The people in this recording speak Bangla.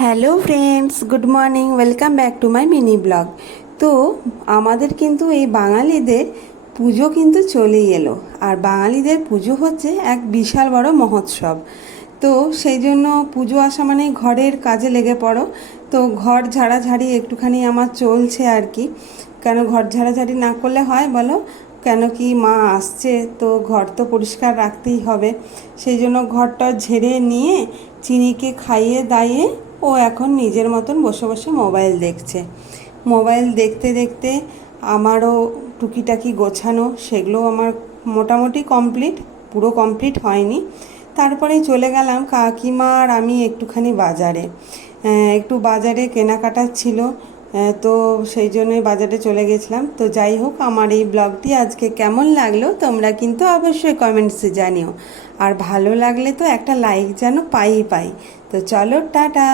Hello friends, good morning, welcome back to my mini blog. তো আমাদের কিন্তু এই বাঙালিদের পুজো কিন্তু চলেই এলো। আর বাঙালিদের পুজো হচ্ছে এক বিশাল বড় মহোৎসব। তো সেই জন্য পুজো আসা মানে ঘরের কাজে লেগে পড়ো। তো ঘর ঝাড়াঝাড়ি একটুখানি আমার চলছে আর কি। কেন ঘর ঝাড়াঝাড়ি না করলে হয় বলো? কেন কি মা আসছে, তো ঘর তো পরিষ্কার রাখতেই হবে। সেই জন্য ঘরটা ঝেড়ে নিয়ে চিনিকে খাইয়ে দাইয়ে ও এখন নিজের মতন বসে বসে মোবাইল দেখছে। মোবাইল দেখতে দেখতে আমারও টুকিটাকি গোছানো সেগুলো আমার মোটামুটি কমপ্লিট, পুরো কমপ্লিট হয়নি। তারপরেই চলে গেলাম কাকিমা আর আমি একটুখানি বাজারে। একটু বাজারে কেনাকাটা ছিল, তো সেই জন্যই বাজারে চলে গেছিলাম। তো যাই হোক, আমার এই ব্লগটি আজকে কেমন লাগলো তোমরা কিন্তু অবশ্যই কমেন্টসে জানিও। আর ভালো লাগলে তো একটা লাইক যেন পাই। তো চলো, টাটা।